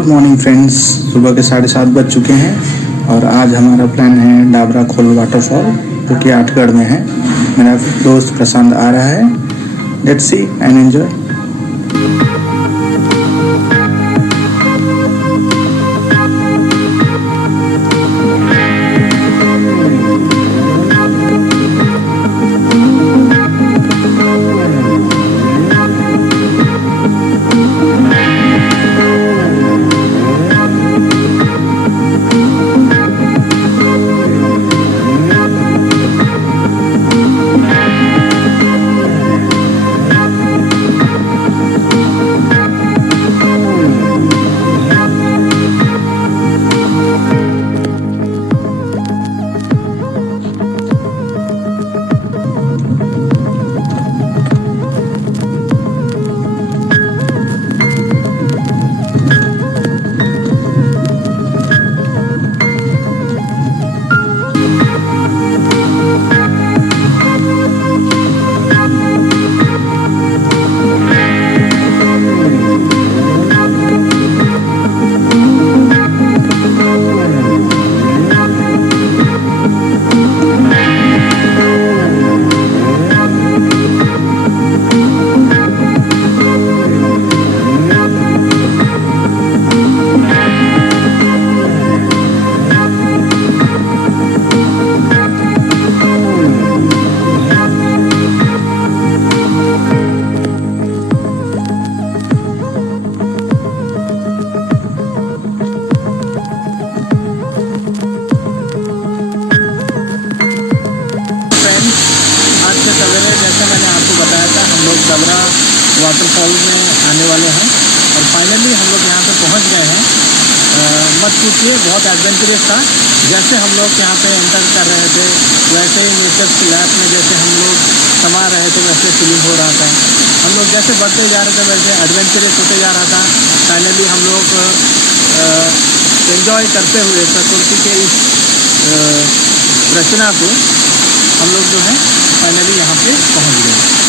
Good morning friends. सुबह के 7:30 बज चुके हैं और आज हमारा प्लान है डाबरा खोल वाटरफॉल जो कि आठगढ़ में है। मेरा दोस्त प्रशांत आ रहा है। Let's see and enjoy. जैसे मैंने आपको बताया था, हम लोग डबरा वाटरफॉल में आने वाले हैं और फाइनली हम लोग यहाँ पे पहुँच गए हैं। मत पूछिए, बहुत एडवेंचरस था। जैसे हम लोग यहाँ पे एंटर कर रहे थे वैसे ही नेचर की लैप में जैसे हम लोग समा रहे थे वैसे फीलिंग हो रहा था। हम लोग जैसे बढ़ते जा रहे थे वैसे एडवेंचरस होते जा रहा था। फाइनली हम लोग एंजॉय करते हुए प्रकृति के इस रचना को हम लोग जो है फाइनली यहाँ पे पहुँच गए।